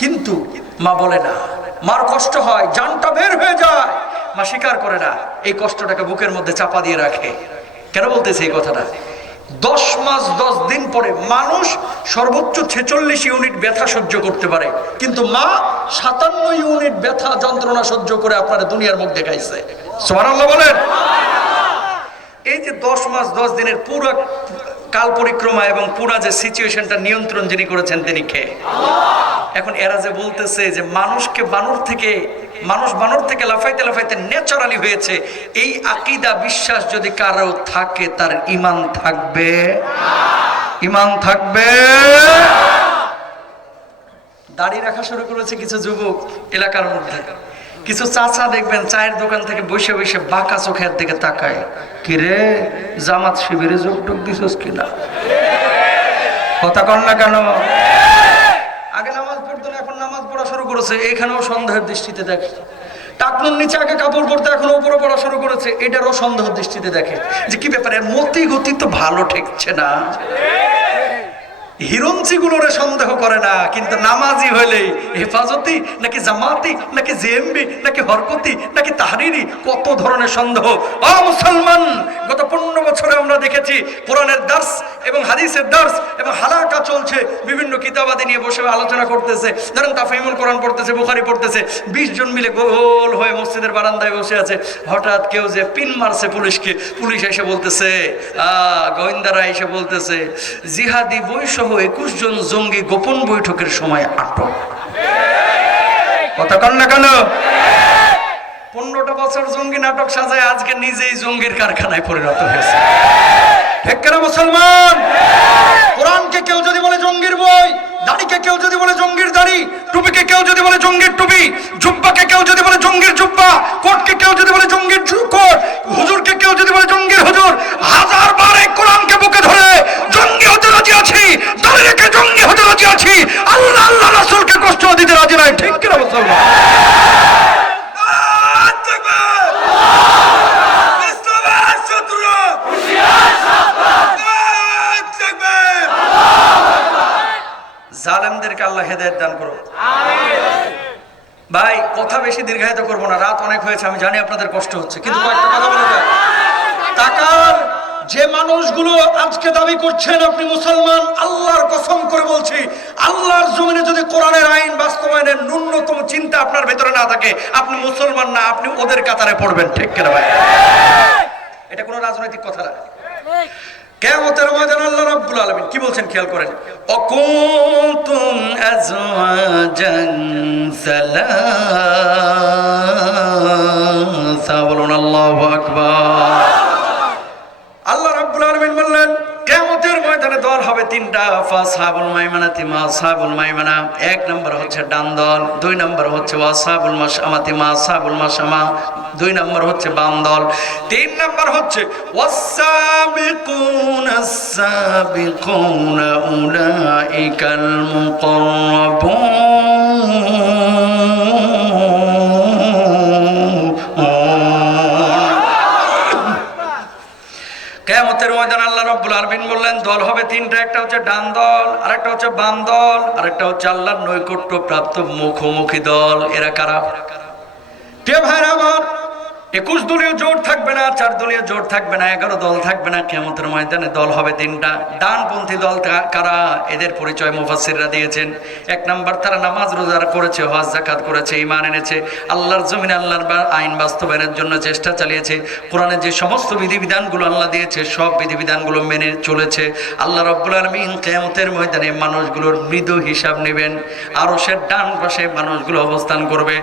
কিন্তু মা বলে না। মার কষ্ট হয়, জানটা বের হয়ে যায়, মা স্বীকার করে না। এই কষ্টটাকে বুকের মধ্যে চাপা দিয়ে রাখে। কেন বলতেছে এই কথাটা? 10 মাস 10 দিন পরে মানুষ সর্বোচ্চ 46 ইউনিট ব্যথা সহ্য করতে পারে, কিন্তু মা 57 ইউনিট ব্যথা যন্ত্রণা সহ্য করে আপনারা দুনিয়ার মুখ দেখাইছে। সুবহানাল্লাহ বলেন। এই যে 10 মাস 10 দিনের পুরো কাল পরিক্রমা এবং পুরো যে সিচুয়েশনটা নিয়ন্ত্রণ যিনি করেছেন তিনি কে? এখন এরা যে বলতেছে যে মানুষ বানর থেকে লাফাইতে লাফাইতে ন্যাচারালি হয়েছে, এই আকীদা বিশ্বাস যদি কারো থাকে তার ঈমান থাকবে? ঈমান থাকবে? দাড়ি রাখা শুরু করেছে কিছু যুবক এলাকার মধ্যে, কিছু চাচা দেখবেন চায়ের দোকান থেকে বসে বসে বাঁকা চোখের দিকে তাকায়, কিরে জামাত শিবিরে যোগটোক দিছস কিনা? কথা কন না কেন? আগে নামাজ পড়তো না, এখন নামাজ পড়া শুরু করেছে, এখানেও সন্দেহের দৃষ্টিতে দেখে। টাকনুর নিচে আগে কাপড় পরতে, এখন উপরে পড়া শুরু করেছে, এটারও সন্দেহের দৃষ্টিতে দেখে যে কি ব্যাপারে, মতি গতি তো ভালো ঠেকছে না। হিরঞ্চি গুলোরে সন্দেহ করে না, কিন্তু নামাজি হইলেই হেফাজতি নাকি জামাতি নাকি জেএমবি নাকি হরকতি নাকি তাহরিরি, কত ধরনের সন্দেহ। ও মুসলমান, গত 15 বছরে আমরা দেখেছি কোরআনের দার্স এবং হাদিসের দার্স এবং হালাকা চলছে, বিভিন্ন কিতাবাদি নিয়ে বসে আলোচনা করতেছে, ধরেন তাফহিমুল কোরআন পড়তেছে, বুখারী পড়তেছে, 20 জন মিলে গোল হয়ে মসজিদের বারান্দায় বসে আছে। হঠাৎ কেউ যে পিন মারছে পুলিশকে, পুলিশ এসে বলতেছে, গোয়েন্দারা এসে বলতেছে জিহাদি বই সহ 21 জন জঙ্গি গোপন বৈঠকের সময় আটক। কথা কন না কেন? 15টা বছর জঙ্গি নাটক সাজায় আজকে নিজেই জঙ্গির কারখানায় পরিণত হয়েছে। ঠিক কিনা মুসলমান? কোরআনকে কেউ যদি বলে জঙ্গির বই, দাড়িকে কেউ যদি বলে জঙ্গির দাড়ি, টুপিকে কেউ যদি বলে জঙ্গির টুপি, জুব্বাকে কেউ যদি বলে জঙ্গির জুব্বা, কোটকে কেউ যদি বলে জঙ্গির কোট, হুজুরকে কেউ যদি বলে জঙ্গির হুজুর, 1000 বার এই কোরআনকে বুকে ধরে জঙ্গি হতে রাজি আছি, দাড়িকে জঙ্গি হতে রাজি আছি, আল্লাহ আল্লাহ রাসূলকে কষ্ট দিতে রাজি নাই। ঠিক কিনা মুসলমান? জালেমদেরকে আল্লাহ হেদায়েত দান করুন। ভাই কথা বেশি দীর্ঘায়িত করবো না, রাত অনেক হয়েছে, আমি জানি আপনাদের কষ্ট হচ্ছে, কিন্তু কয়েকটা কথা বলে যায়। টাকার যে মানুষগুলো আজকে দাবি করছেন আপনি মুসলমান, আল্লাহর কসম করে বলছি, আল্লাহর জমিনে যদি কোরআনের আইন বাস্তবায়নের ন্যূনতম চিন্তা আপনার ভেতরে না থাকে, আপনি মুসলমান না, আপনি ওদের কাতারে পড়বেন। ঠিক কিনা ভাই? এটা কোনো রাজনৈতিক কথা না। কিয়ামতের ময়দানে আল্লাহ রাব্বুল আলামিন কি বলছেন খেয়াল করেন, অকুনতুম আজওয়াজান সালাসা, বলুন আল্লাহু আকবার। আল্লাহ রাব্বুল আলামিন বললেন কিয়ামতের ময়দানে দল হবে 3টা, ফাসহাবুল মাইমানাতি মা আসহাবুল মাইমানা, 1 নম্বর হচ্ছে ডান দল, 2 নম্বর হচ্ছে ওয়াসহাবুল মাশআমাতি মা আসহাবুল মাশআমা, 2 নম্বর হচ্ছে বাম দল, 3 নম্বর হচ্ছে ওয়াসসাবিকুনাস সাবিকুনা উলাইকাল মুকাররাবুন। কিয়ামতের ময়দানে আল্লাহ রাব্বুল আলামিন বললেন দল হবে 3টা, একটা হচ্ছে ডান দল, আরেকটা হচ্ছে বাম দল, আরেকটা হচ্ছে আল্লাহর নৈকট্য প্রাপ্ত মুখোমুখি দল। এরা কারা? প্রিয় ভাইরা আমার, 21 দলীয় জোট থাকবে না, 4 দলীয় জোট থাকবে না, 11 দল থাকবে না। কিয়ামতের ময়দানে দল হবে 3টা। ডানপন্থী দল কারা? এদের পরিচয় মুফাসসিররা দিয়েছেন। 1 নাম্বার, তারা নামাজ রোজা করেছে, হজ যাকাত করেছে, ঈমান এনেছে, আল্লাহর জমিনে আল্লাহর আইন বাস্তবায়নের জন্য চেষ্টা চালিয়েছে, কোরআনের যে সমস্ত বিধিবিধানগুলো আল্লাহ দিয়েছে সব বিধিবিধানগুলো মেনে চলেছে। আল্লাহ রাব্বুল আলামিন কিয়ামতের ময়দানে মানুষগুলোর মৃদু হিসাব নেবেন, আরশের ডান পাশে মানুষগুলো অবস্থান করবে।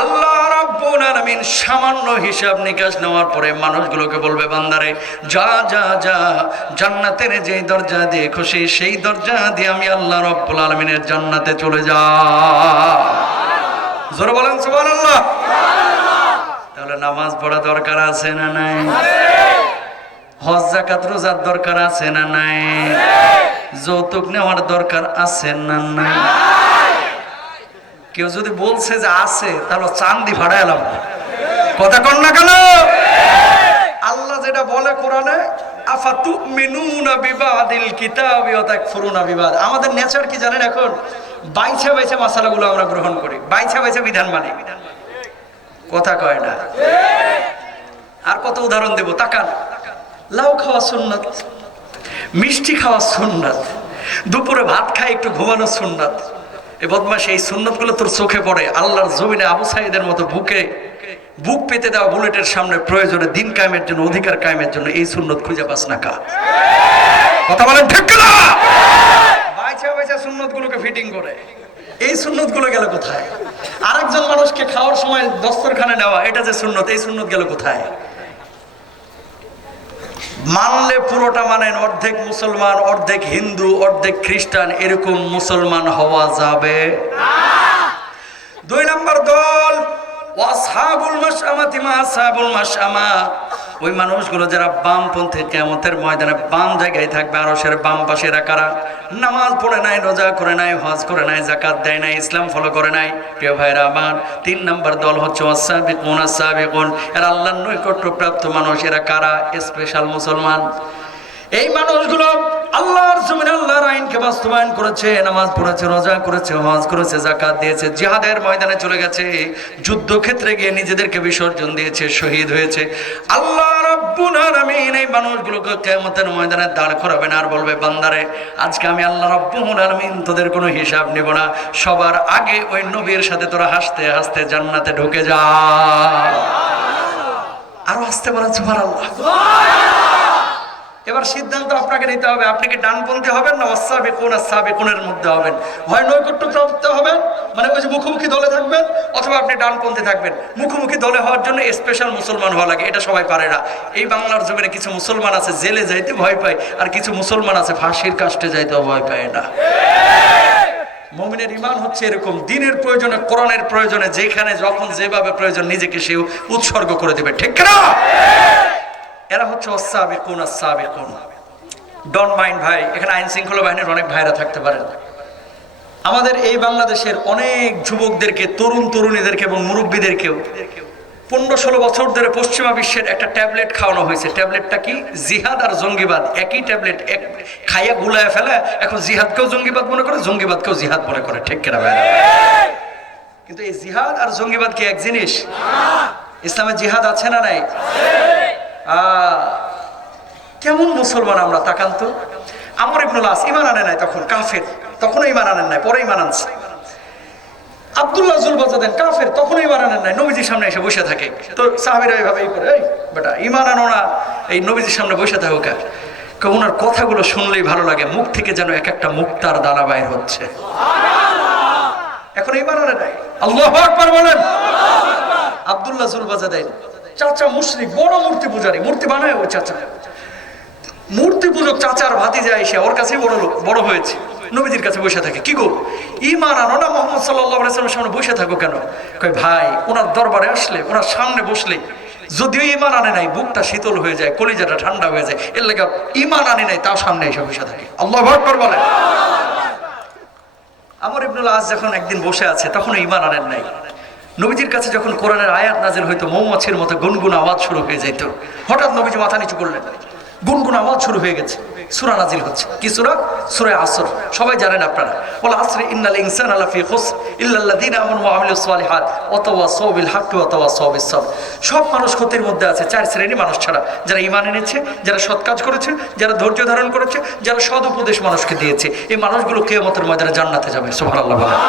আল্লাহ রাব্বুল আলামিন সামান্য হিসাব নিকাশ নেওয়ার পরে মানুষগুলোকে বলবে, বান্দারে যা যা যা, জান্নাতের যেই দরজা দিয়ে খুশি সেই দরজা দিয়ে আমি আল্লাহ রাব্বুল আলামিনের জান্নাতে চলে যা। জোরে বলেন সুবহানাল্লাহ। তাহলে নামাজ পড়া দরকার আছে না নাই? হজ যাকাত রোজার দরকার আছে না নাই? যৌতুক নেওয়ার দরকার আছে না নাই? কেউ যদি বলছে যে আছে, তাহলে চান্দি ভাড়া এলাম। কথা কন না কেন? আল্লাহ যেটা বলে কোরআনে, আফাতুমিনুনা বিবাদিল কিতাবি ওয়া তাকফুরুনা বিবাদ। আমাদের নেচার কি জানেন? এখন বাইছা বাইছা মাসালাগুলো আমরা গ্রহণ করি, বাইছা বাইছা বিধান মানি। কথা কয় না? আর কত উদাহরণ দেব, তাকান। লাউ খাওয়া সুন্নাত, মিষ্টি খাওয়া সুন্নাত, দুপুরে ভাত খাই একটু ঘুমানো সুন্নাত। এই বদমাশ এই সুন্নাতগুলো তোর চোখে পড়ে, আল্লাহর জমিনে আবু সাঈদের মতো বুকে বুক পেতে দেওয়া বুলেটের সামনে প্রয়োজনে দিন কায়েমের জন্য, অধিকার কায়েমের জন্য এই সুন্নত খুঁজে পাস না কা? কথা বলেন ঠিক না? বাইচা বাইচা সুন্নত গুলোকে ফিটিং করে, এই সুন্নত গুলো গেল কোথায়? আরেকজন মানুষকে খাওয়ার সময় দস্তরখানে নেওয়া, এটা যে সুন্নত, এই সুন্নত গেল কোথায়? মানলে পুরোটা মানেন, অর্ধেক মুসলমান, অর্ধেক হিন্দু, অর্ধেক খ্রিস্টান, এরকম মুসলমান হওয়া যাবে না। 2 নম্বর দল ওয়াসহাবুল মাশআমাতি মা আসহাবুল মাশআমা, ওই মানুষগুলো যারা বামপন্থী, কিয়ামতের ময়দানে বাম জায়গায় থাকবে, আরশের বাম পাশে। কারা? নামাজ পড়ে নাই, রোজা করে নাই, হজ করে নাই, যাকাত দেয় নাই, ইসলাম ফলো করে নাই। প্রিয় ভাইরা আমার, 3 নম্বর দল হচ্ছে ওয়াসাবিকুন আস-সাবিকুন, এরা আল্লাহর নৈকট্যপ্রাপ্ত মানুষ। এরা কারা? স্পেশাল মুসলমান। এই মানুষগুলো আল্লাহর জমিনে আল্লাহর আইনকে বাস্তবায়ন করেছে, নামাজ পড়েছে, রোজা করেছে, হজ করেছে, যাকাত দিয়েছে, জিহাদের ময়দানে চলে গেছে, যুদ্ধক্ষেত্রে গিয়ে নিজেদেরকে বিসর্জন দিয়েছে, শহীদ হয়েছে। আল্লাহ রাব্বুল আলামিন এই মানুষগুলোকে কিয়ামতের ময়দানে দাঁড় করাবেন আর বলবে, বান্দারে, আজকে আমি আল্লাহ রাব্বুল আলামিন তোদের কোনো হিসাব নেব না, সবার আগে ওই নবীর সাথে তোরা হাসতে হাসতে জান্নাতে ঢুকে যা। আরো হাসতে বলেন সুবহানাল্লাহ। এবার সিদ্ধান্ত আপনাকে নিতে হবে, আপনি কি ডানপন্থী হবেন না ওয়াসাবিকুন আস-সাবিকুনের মধ্যে হবেন? হয় নৈকট্যপ্রাপ্ত হবেন, মানে ওই যে মুখোমুখি দলে থাকবেন, অথবা আপনি ডানপন্থী থাকবেন। মুখোমুখি দলে হওয়ার জন্য স্পেশাল মুসলমান হওয়া লাগে, এটা সবাই পারে না। এই বাংলার জমিনে কিছু মুসলমান আছে জেলে যাইতে ভয় পায়, আর কিছু মুসলমান আছে ফাঁসির কাস্টে যাইতেও ভয় পায় না। মুমিনের ঈমান হচ্ছে এরকম, দিনের প্রয়োজনে, কোরআনের প্রয়োজনে, যেখানে যখন যেভাবে প্রয়োজন নিজেকে সে উৎসর্গ করে দিবে, ঠিক না? এরা হচ্ছে ওয়াসাবিকুন আস-সাবিকুন। ডোন্ট মাইন্ড ভাই, এখানে আইন শৃঙ্খলা বাহিনীর অনেক ভাইরা থাকতে পারেন। আমাদের এই বাংলাদেশের অনেক যুবকদেরকে, তরুণ তরুণীদেরকে এবং মুরব্বীদেরকেও 15-16 বছর ধরে পশ্চিমা বিশ্বের একটা ট্যাবলেট খাওয়ানো হয়েছে। ট্যাবলেটটা কি? জিহাদ আর জঙ্গিবাদ। একই ট্যাবলেট, এক খাইয়া গুলায় ফেলে। এখন জিহাদকেও জঙ্গিবাদ মনে করে, জঙ্গিবাদকেও জিহাদ মনে করে, ঠিক কিনা ভাই? কিন্তু এই জিহাদ আর জঙ্গিবাদ কি এক জিনিস? ইসলামে জিহাদ আছে না নাই? কেমন মুসলমান আমরা, তাকান তো। আমর ইবনুল আস ঈমান আনে নাই, তখন কাফের, তখনও ঈমান আনেন নাই, পরে ঈমান আনছে। আব্দুল্লাহ জুলবাজাদেন কাফের, তখনও ঈমান আনেন নাই, নবীজির সামনে এসে বসে থাকে। তো সাহাবীরা এইভাবেই করে, এই বেটা ঈমান আনো না, এই নবীজির সামনে বসে থাকো কার? ওনার কথাগুলো শুনলেই ভালো লাগে, মুখ থেকে যেন এক একটা মুক্তার দানা বাইর হচ্ছে। এখন ঈমান আনে নাই। আল্লাহু আকবার বলেন। আব্দুল্লাহ জুলবাজাদেন চাচা মুশরিক, বড় মূর্তি পূজারী, মূর্তি বানায় ওই চাচা, মূর্তি পূজক চাচার ভাতিজা এসে ওর কাছেই বড় হয়েছে, নবীজির কাছে বসে থাকে। কি গো, ঈমান আনো না, মুহাম্মদ সাল্লাল্লাহু আলাইহি ওয়াসাল্লামের সামনে বসে থাকো কেন? কই ভাই, ওনার দরবারে আসলে, ওনার সামনে বসলে যদিও ঈমান আনে নাই, বুকটা শীতল হয়ে যায়, কলিজাটা ঠান্ডা হয়ে যায়, এর লাগা ঈমান আনে নাই, তাও সামনে এসে বসে থাকে। আল্লাহু আকবার বলেন। আমর ইবনুল আস যখন একদিন বসে আছে, তখন ঈমান আনেন নাই। নবীজির কাছে যখন কোরআনের আয়াত নাজিল হইতো, মৌমাছির মতো গুনগুন আওয়াজ শুরু হয়ে যেত। হঠাৎ নবীজি মাথা নিচু করলেন, গুনগুন আওয়াজ শুরু হয়ে গেছে, সূরা নাজিল হচ্ছে। কি সূরা? সূরা আসর। সবাই জানেন আপনারা, ওয়াল আসরি ইন্নাল ইনসানা লাফি খুসর ইল্লাল্লাযীনা আমানু ওয়া আমিলুস সালিহাত ওয়া তাওয়াসাউ বিল হাক্কি ওয়া তাওয়াসাউ বিস সাবর। সব মানুষ ক্ষতির মধ্যে আছে, 4 শ্রেণীর মানুষ ছাড়া, যারা ঈমান এনেছে, যারা সৎ কাজ করেছে, যারা ধৈর্য ধারণ করেছে, যারা সৎ উপদেশ মানুষকে দিয়েছে। এই মানুষগুলো কিয়ামতের ময়দানে জান্নাতে যাবে। সুবহানাল্লাহ বলেন।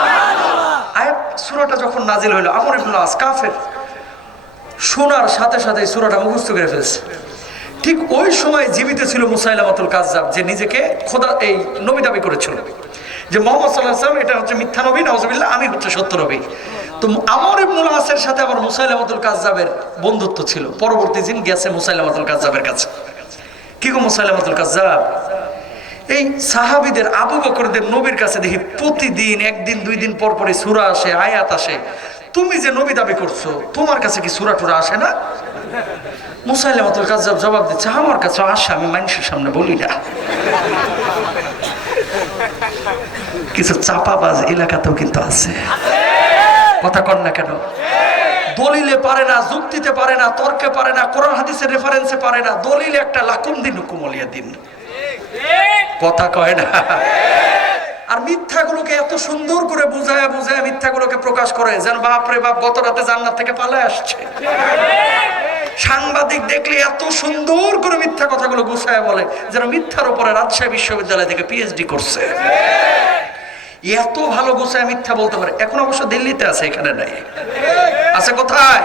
আয়াত সূরাটা যখন নাজিল হলো, আমর ইবনুল আস কাফের, শোনার সাথে সাথে সূরাটা মুখস্থ করে ফেলেছে। ঠিক ওই সময় জীবিত ছিল মুসাইলামাতুল কাযযাব, যে নিজেকে খোদা, এই নবী দাবি করেছিল যে মুহাম্মদ সাল্লাল্লাহু আলাইহি ওয়াসাল্লাম এটা হচ্ছে মিথ্যা নবী, নাউযুবিল্লাহ, আমি হচ্ছে সত্য নবী। তো আমর ইবনুল আসের সাথে আবার মুসাইলামাতুল কাযযাবের বন্ধুত্ব ছিল। পরবর্তী দিন গেছে মুসাইলামাতুল কাযযাবের কাছে। কি গো মুসাইলামাতুল কাযযাব, এই সাহাবীদের, আবু বকরদের নবীর কাছে দেখি প্রতিদিন 1 দিন 2 দিন পর পরে সূরা আসে, আয়াত আসে, তুমি যে নবী দাবি করছো, তোমার কাছে কি সূরা টুরা আসে না? মুসাইলামাতুল কাযযাব জবাব দিচ্ছে, আমার কাছে আসে, আমি মানুষের সামনে বলি না। কিছু চাপাবাজ এলাকাতেও কিন্তু আছে, কথা কন না কেন? দলিলে পারে না, যুক্তিতে পারে না, তর্কে পারে না, কোরআন হাদিসের রেফারেন্সে পারে না, দলিলে একটা লাকুম দিন হুকুমলিয়া দিন, কথা কয় না। আর মিথ্যাগুলোকে এত সুন্দর করে বুঝায় বুঝায় মিথ্যাগুলোকে প্রকাশ করে, যেন বাপরে বাপ গত রাতে জান্নাত থেকে পালায় আসছে। সাংবাদিক দেখলে এত সুন্দর করে মিথ্যা কথাগুলো গুছায় বলে, যেন মিথ্যার উপরে রাজশাহী বিশ্ববিদ্যালয় থেকে পিএইচডি করছে। এত ভালো গুছায় মিথ্যা বলতে পারে। এখন অবশ্য দিল্লিতে আছে, এখানে নাই। আছে কোথায়?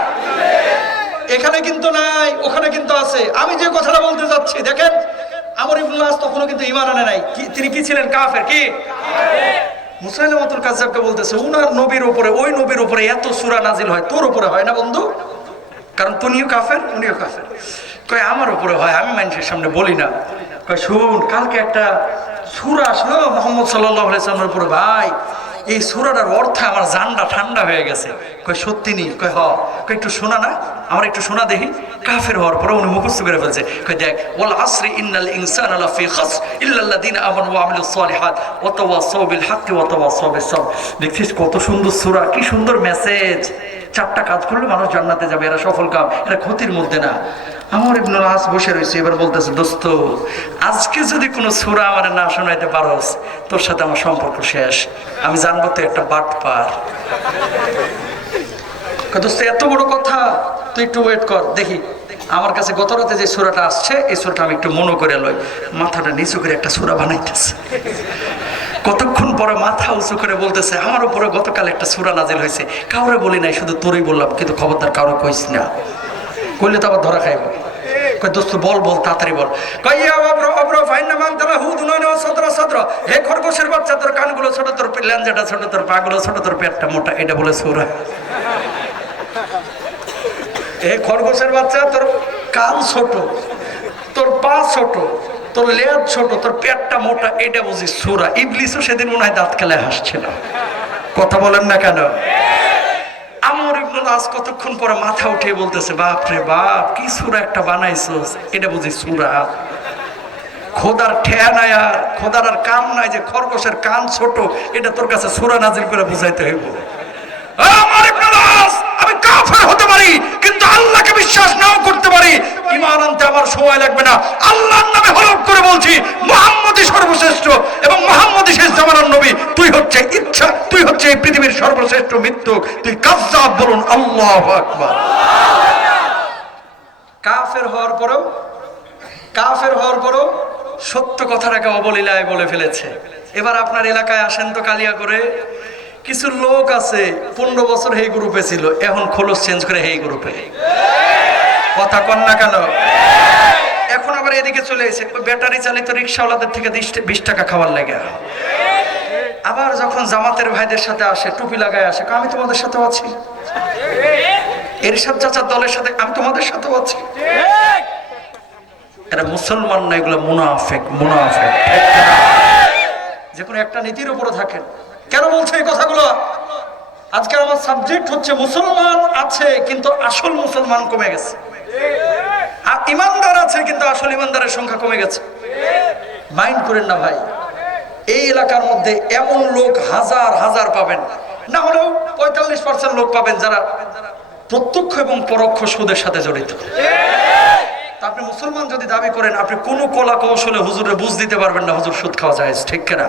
এখানে কিন্তু নাই, ওখানে কিন্তু আছে। আমি যে কথাটা বলতে যাচ্ছি, দেখেন আমর ইবনুল আস তখনও কিন্তু ঈমান আনে নাই। তিনি কি ছিলেন? কাফের। কি মুসাইলামাতুল কাজ্জাবকে বলতেছে উনার নবীর উপরে, ওই নবীর উপরে এত সূরা নাজিল হয়, তোর উপরে হয় না বন্ধু? কারণ তুমিও কাফের, উনিও কাফের। কয় আমার উপরে হয়, আমি মানুষের সামনে বলি না। কয় শুন, কালকে একটা সূরা আসলো মুহাম্মদ সাল্লাল্লাহু আলাইহি ওয়াসাল্লামের উপরে, ভাই এই সূরাটার অর্থ আমার জানটা ঠান্ডা হয়ে গেছে। কয় সত্যি নি? কয় হ। কয় একটু শোনা না, আমার একটু শোনা দেখি। কাফের হওয়ার পরে উনি মুখস্থ করে ফেলছে। কয় দেখ, ওয়াল আসরি ইন্নাল ইনসানা লাফি খাসর ইল্লাল্লাযিনা আমানু ওয়া আমিলুস সালিহাত ওয়া তাওয়াসাউ বিল হাক্কি ওয়া তাওয়াসাউ বিস সাবর। দেখছিস কত সুন্দর সূরা, কি সুন্দর মেসেজ। 4টা কাজ করলে মানুষ জান্নাতে যাবে, এরা সফল কাম, এরা ক্ষতির মধ্যে না। আমর ইবনুল আস বসে রয়েছে, এবার বলতেছে দোস্ত, আজকে যদি কোনো সূরা আমার না শোনাইতে পারোস, তোর সাথে আমার সম্পর্ক শেষ। আমি জানবো তো একটা বাটপার। দোস্ত এত বড় কথা, তুই একটু ওয়েট কর দেখি। আমার কাছে গত রাতে যে সূরাটা আসছে, এই সূরাটা আমি একটু মনে করে লই। মাথাটা নিচু করে একটা সূরা বানাইতেছে। কতক্ষণ পরে মাথা উঁচু করে বলতেছে, আমার উপরে গতকাল একটা সূরা নাজিল হয়েছে, কাউরে বলি নাই, শুধু তোরই বললাম, কিন্তু খবরদার কাউরে কইস না, কইলে তো আবার ধরা খাইব। কই দোস্ত বল বল, তাড়াতাড়ি বল। কই ইয়া আবরা আবরা ফাইনা মান তালা হুদ নয়না সদরা সদরা। হে খরগোশের বাচ্চা, তোর কানগুলো ছোট, তোর লেঞ্জাটা ছোট, তোর পাগুলো ছোট, তোর পেটটা মোটা, এটা বলে সূরা। হে খরগোশের বাচ্চা, তোর কান ছোট, তোর পা ছোট, তোর লেজ ছোট, তোর পেটটা মোটা, এটা বুঝি সূরা। ইবলিসও সেদিন মনে হয় দাঁত খেলায় হাসছিল। কথা বলেন না কেন? আমর ইবনুল আস কতক্ষণ পরে মাথা উঠিয়ে বলতেছে, বাপ রে বাপ, কি সূরা একটা বানাইছস, এটা বুঝি সূরা। খোদার ঠেয়া নাই, আর খোদার আর কাম নাই যে খরগোশের কান ছোট, এটা তোর কাছে সূরা নাজিল করে বুঝাইতে হইব। আমর ইবনুল আস, আমি কাফের হতে পারি, কিন্তু আল্লাহকে বিশ্বাস নাও করতে পারি। ঈমান আনতে আমার সময় লাগবে না। আল্লাহর নামে হলফ করে বলছি, মুহাম্মদই সর্বশ্রেষ্ঠ এবং মুহাম্মদই শেষ জামানার নবী। তুই হচ্ছে ইচ্ছা, তুই হচ্ছে এই পৃথিবীর সর্বশ্রেষ্ঠ মৃত্যু, তুই কাযযাব। বলুন আল্লাহু আকবার। কাফের হওয়ার পরেও সত্য কথাটাকে অবলীলায় বলে ফেলেছে। এবার আপনার এলাকায় আসেন তো, কালিয়া করে কিছু লোক আছে 15 বছর এই গ্রুপে ছিল, এখন খোলস চেঞ্জ করে এই গ্রুপে। কথা কন না কেন? এখন আবার এদিকে চলে এসে ব্যাটারি চালিত রিক্সাওয়ালাদের থেকে 20 টাকা খাওয়ার লাগে। আবার যখন জামাতের ভাইদের সাথে আসে, টুপি লাগায় আসে, আমি তোমাদের সাথেও আছি। এরশাদ চাচার দলের সাথে আমি তোমাদের সাথেও আছি। এরা মুসলমান না, এগুলো মুনাফিক। যে কোনো একটা নীতির উপরে থাকেন। কেন বলছে এই কথাগুলো? আজকে আমার সাবজেক্ট হচ্ছে মুসলমান আছে কিন্তু আসল মুসলমান কমে গেছে, আর ইমানদার আছে কিন্তু আসল ইমানদারের সংখ্যা কমে গেছে। মাইন্ড করেন না ভাই, এই এলাকার মধ্যে এমন লোক হাজার হাজার পাবেন, না হলেও 45% লোক পাবেন যারা প্রত্যক্ষ এবং পরোক্ষ সুদের সাথে জড়িত। তা আপনি মুসলমান যদি দাবি করেন, আপনি কোনো কলা কৌশলে হুজুরে বুঝ দিতে পারবেন না হুজুর সুদ খাওয়া যায়, ঠিক কিনা?